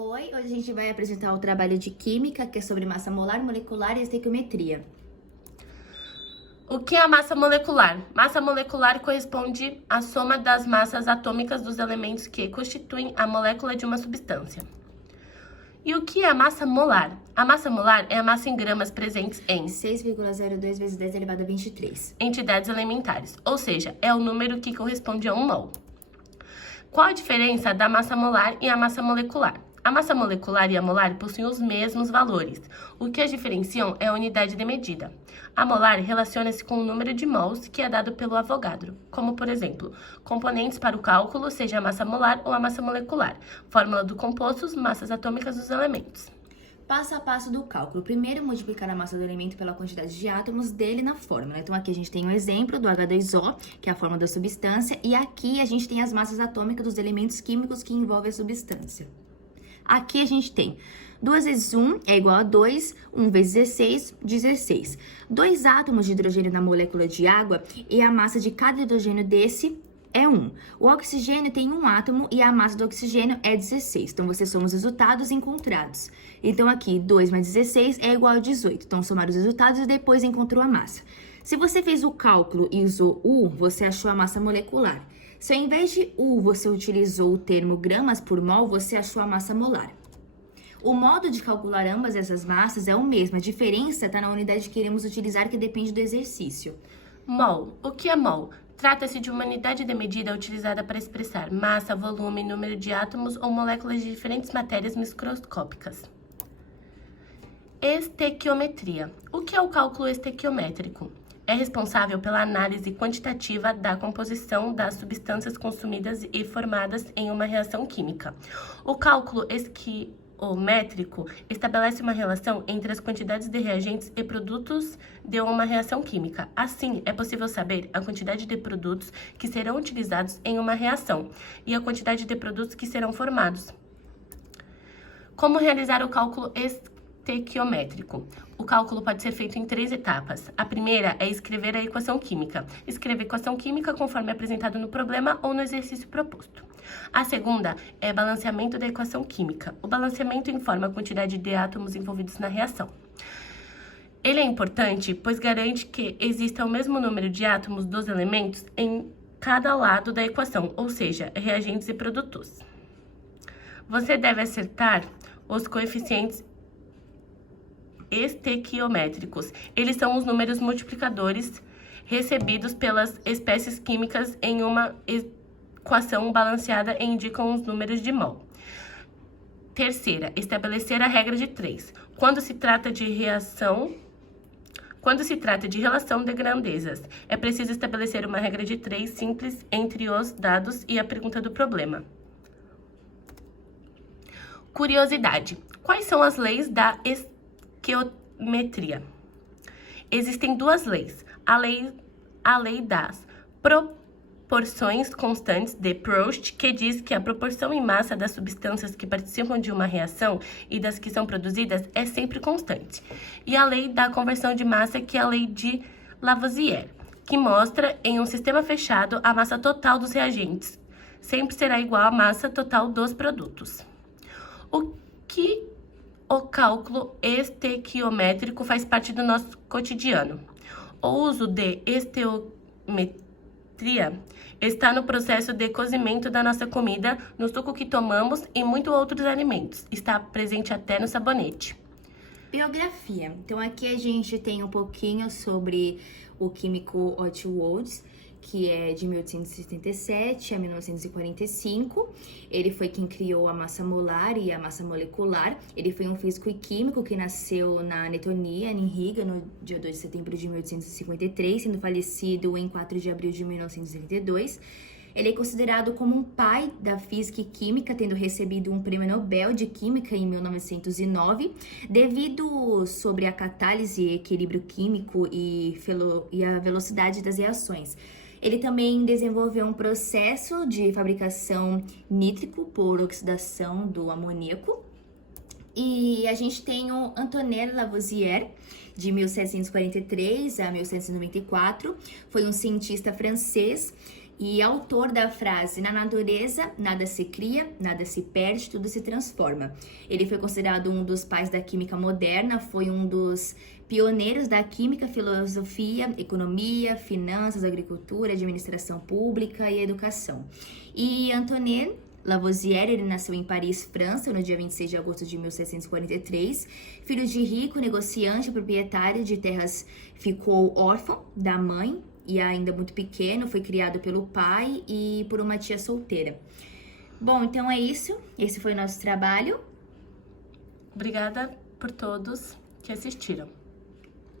Oi, hoje a gente vai apresentar o trabalho de Química, que é sobre massa molar, molecular e estequiometria. O que é a massa molecular? Massa molecular corresponde à soma das massas atômicas dos elementos que constituem a molécula de uma substância. E o que é a massa molar? A massa molar é a massa em gramas presentes em 6,02 vezes 10 elevado a 23. entidades elementares, ou seja, é o número que corresponde a 1 mol. Qual a diferença da massa molar e a massa molecular? A massa molecular e a molar possuem os mesmos valores. O que as diferenciam é a unidade de medida. A molar relaciona-se com o número de mols que é dado pelo Avogadro, como, por exemplo, componentes para o cálculo, seja a massa molar ou a massa molecular, fórmula do compostos, massas atômicas dos elementos. Passo a passo do cálculo. Primeiro, multiplicar a massa do elemento pela quantidade de átomos dele na fórmula. Então, aqui a gente tem um exemplo do H2O, que é a fórmula da substância, e aqui a gente tem as massas atômicas dos elementos químicos que envolvem a substância. Aqui a gente tem 2 vezes 1 é igual a 2, 1 vezes 16, 16. 2 átomos de hidrogênio na molécula de água e a massa de cada hidrogênio desse é 1. O oxigênio tem um átomo e a massa do oxigênio é 16. Então, vocês somam os resultados encontrados. Então, aqui, 2 mais 16 é igual a 18. Então, somar os resultados e depois encontrou a massa. Se você fez o cálculo e usou U, você achou a massa molecular. Se ao invés de U você utilizou o termo gramas por mol, você achou a massa molar. O modo de calcular ambas essas massas é o mesmo, a diferença está na unidade que iremos utilizar, que depende do exercício. Mol. O que é mol? Trata-se de uma unidade de medida utilizada para expressar massa, volume, número de átomos ou moléculas de diferentes matérias microscópicas. Estequiometria. O que é o cálculo estequiométrico? É responsável pela análise quantitativa da composição das substâncias consumidas e formadas em uma reação química. O cálculo estequiométrico estabelece uma relação entre as quantidades de reagentes e produtos de uma reação química. Assim, é possível saber a quantidade de produtos que serão utilizados em uma reação e a quantidade de produtos que serão formados. Como realizar o cálculo estequiométrico? O cálculo pode ser feito em 3 etapas. A primeira é escrever a equação química. Escreva a equação química conforme apresentado no problema ou no exercício proposto. A segunda é balanceamento da equação química. O balanceamento informa a quantidade de átomos envolvidos na reação. Ele é importante, pois garante que exista o mesmo número de átomos dos elementos em cada lado da equação, ou seja, reagentes e produtos. Você deve acertar os coeficientes estequiométricos. Eles são os números multiplicadores recebidos pelas espécies químicas em uma equação balanceada e indicam os números de mol. Terceira, estabelecer a regra de 3. Quando se trata de relação de grandezas, é preciso estabelecer uma regra de 3 simples entre os dados e a pergunta do problema. Curiosidade. Quais são as leis da estequiometria? Existem 2 leis. A lei das proporções constantes de Proust, que diz que a proporção em massa das substâncias que participam de uma reação e das que são produzidas é sempre constante. E a lei da conversão de massa, que é a lei de Lavoisier, que mostra em um sistema fechado a massa total dos reagentes sempre será igual à massa total dos produtos. O que o cálculo estequiométrico faz parte do nosso cotidiano? O uso de estequiometria está no processo de cozimento da nossa comida, no suco que tomamos e muitos outros alimentos. Está presente até no sabonete. Biografia. Então, aqui a gente tem um pouquinho sobre o químico Otto Waalds, que é de 1877 a 1945. Ele foi quem criou a massa molar e a massa molecular. Ele foi um físico e químico que nasceu na Letônia, em Riga, no dia 2 de setembro de 1853, sendo falecido em 4 de abril de 1932. Ele é considerado como um pai da física e química, tendo recebido um prêmio Nobel de Química em 1909, devido sobre a catálise, equilíbrio químico e a velocidade das reações. Ele também desenvolveu um processo de fabricação nítrico por oxidação do amoníaco. E a gente tem o Antoine Lavoisier, de 1743 a 1794, foi um cientista francês e autor da frase: na natureza, nada se cria, nada se perde, tudo se transforma. Ele foi considerado um dos pais da química moderna, foi um dos pioneiros da química, filosofia, economia, finanças, agricultura, administração pública e educação. E Antoine Lavoisier, ele nasceu em Paris, França, no dia 26 de agosto de 1743. Filho de rico, negociante, proprietário de terras, ficou órfão da mãe e ainda muito pequeno, foi criado pelo pai e por uma tia solteira. Bom, então é isso. Esse foi o nosso trabalho. Obrigada por todos que assistiram.